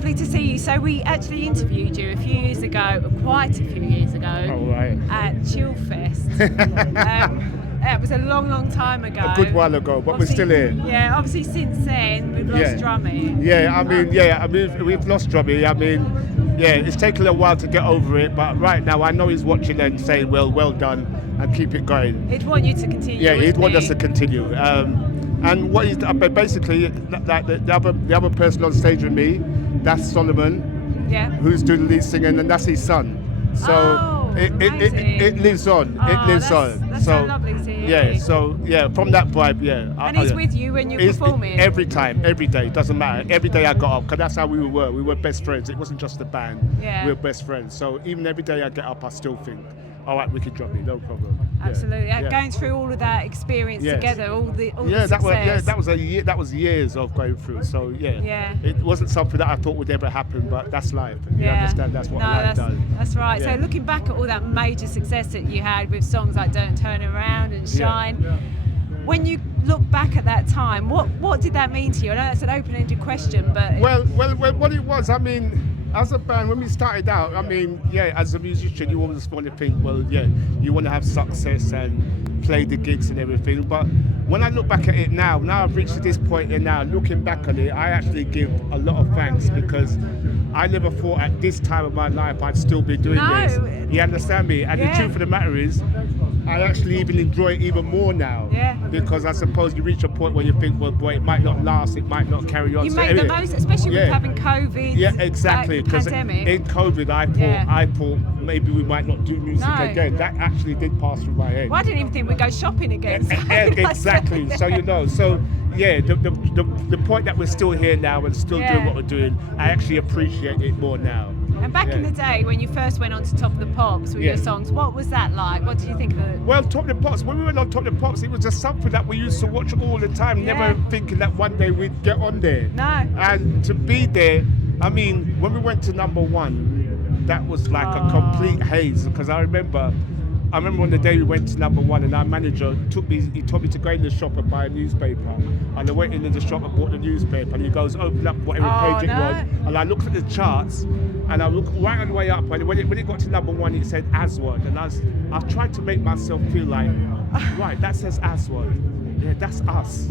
lovely to see you. So we actually interviewed you a few years ago, quite a few years ago, at Chillfest. It was a long, long time ago. A good while ago, but we're still here. Yeah, obviously since then we've lost Drummie. We've lost Drummie. It's taken a while to get over it, but right now I know he's watching and saying, well done, and keep it going. He'd want you to continue. Yeah, he'd want us to continue. And what he's basically, like the other person on stage with me, that's Solomon, who's doing the lead singing, and that's his son. So it lives on. It lives on. That's so lovely to hear. From that vibe, And he's with you when you're performing? Every time, every day, it doesn't matter. Every day I got up, because that's how we were. We were best friends. It wasn't just a band. Yeah. We were best friends. So even every day I get up, I still think, all right, we can drop it, no problem. Absolutely. Going through all of that experience together, all the success. That was years of going through. So it wasn't something that I thought would ever happen, but that's life. You understand? That's what life does. That's right. So looking back at all that major success that you had with songs like "Don't Turn Around" and "Shine," when you look back at that time, what did that mean to you? I know that's an open-ended question, but well, what it was, as a band, when we started out, as a musician, you always want to think, you want to have success and play the gigs and everything. But when I look back at it now I've reached to this point, and now looking back on it, I actually give a lot of thanks, because I never thought at this time of my life I'd still be doing this. You understand me? And the truth of the matter is, I actually even enjoy it even more now. Because I suppose you reach a point where you think, well, boy, it might not last, it might not carry on. You make the most, especially with having COVID. Yeah, exactly. Because in COVID, I thought maybe we might not do music again. That actually did pass through my head. Well, I didn't even think we'd go shopping again. Exactly. The point that we're still here now and still doing what we're doing, I actually appreciate it more now. And back in the day, when you first went on to Top of the Pops with your songs, what was that like? What did you think of it? Well, Top of the Pops, when we went on Top of the Pops, it was just something that we used to watch all the time, never thinking that one day we'd get on there. No. And to be there, when we went to #1, that was like a complete haze, because I remember on the day we went to #1, and our manager told me to go in the shop and buy a newspaper. And I went into the shop and bought the newspaper, and he goes, open up whatever page it was. And I looked at the charts, and I looked right on the way up, and when it got to #1, it said Aswad. And I tried to make myself feel like, right, that says Aswad. Yeah, that's us.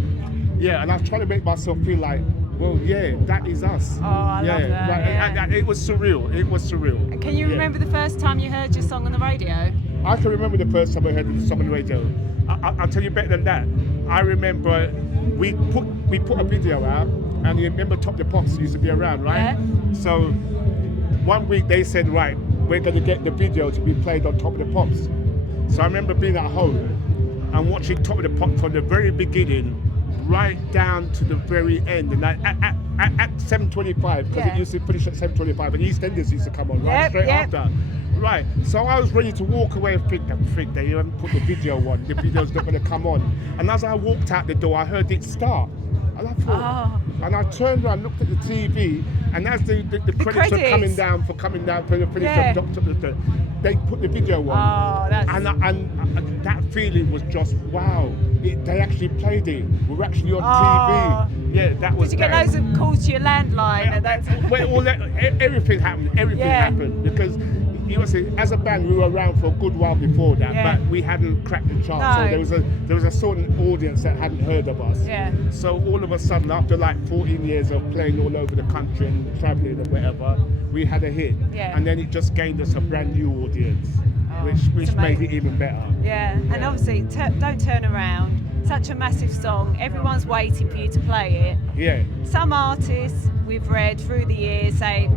Yeah, and I was trying to make myself feel like, well, that is us. Oh, I love that. Right. It was surreal. It was surreal. And can you remember the first time you heard your song on the radio? I can remember the first time I heard the song on the radio. I'll tell you better than that. I remember we put a video out, and you remember Top of the Pops used to be around, right? Yeah. So one week they said, right, we're going to get the video to be played on Top of the Pops. So I remember being at home and watching Top of the Pops from the very beginning right down to the very end. And at 7:25, because it used to finish at 7:25, and EastEnders used to come on straight after. Right, so I was ready to walk away and think they haven't put the video on, the video's not going to come on. And as I walked out the door, I heard it start. And I thought, and I turned around, looked at the TV, and as the credits were coming down for the finish of Doctor, they put the video on. And that feeling was just, wow, they actually played it. We were actually on TV. Yeah, that was. Did you get loads of calls to your landline at that time? Well, everything happened. Everything happened, because you know, as a band, we were around for a good while before that, but we hadn't cracked the charts. No. So there was a certain audience that hadn't heard of us. Yeah. So all of a sudden, after like 14 years of playing all over the country and traveling and whatever, we had a hit. Yeah. And then it just gained us a brand new audience, which made it even better. Yeah. And obviously, Don't Turn Around. Such a massive song. Everyone's waiting for you to play it. Yeah. Some artists we've read through the years say,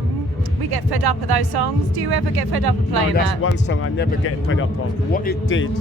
we get fed up of those songs. Do you ever get fed up of playing that? No, that's one song I never get fed up of. What it did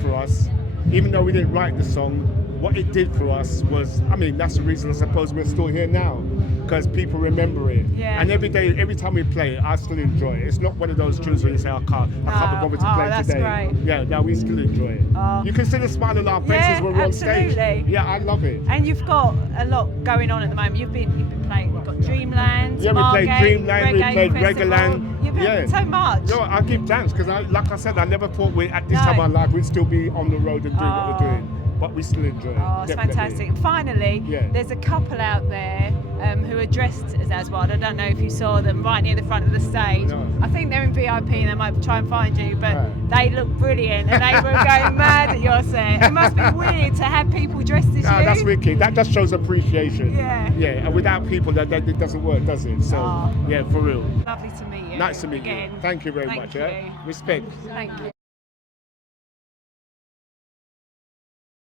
for us, even though we didn't write the song, what it did for us was, that's the reason I suppose we're still here now, because people remember it. Yeah. And every time we play it, I still enjoy it. It's not one of those tunes where you say, I can't be bothered to play that's today. Great. Yeah, no, we still enjoy it. You can see the smile on our faces when we're on stage. Yeah, I love it. And you've got a lot going on at the moment. You've been playing, you've got Dreamland, yeah, we played Dreamland, we played Reggaeland. You've done so much. No, I give thanks, because like I said, I never thought at this time of our life we'd still be on the road and doing what we're doing. But we still enjoy it. Oh, it's fantastic. And finally, there's a couple out there who are dressed as Aswad. I don't know if you saw them right near the front of the stage. No. I think they're in VIP and they might try and find you, but Right. they look brilliant and they were going mad at your set. It must be weird to have people dressed as No, you. that's wicked. That just shows appreciation. Yeah. Yeah, and without people, that it doesn't work, does it? So, Oh. yeah, for real. Lovely to meet you. Nice to meet again. you. Thank you very Thank much. you. Yeah? Respect. Thank you.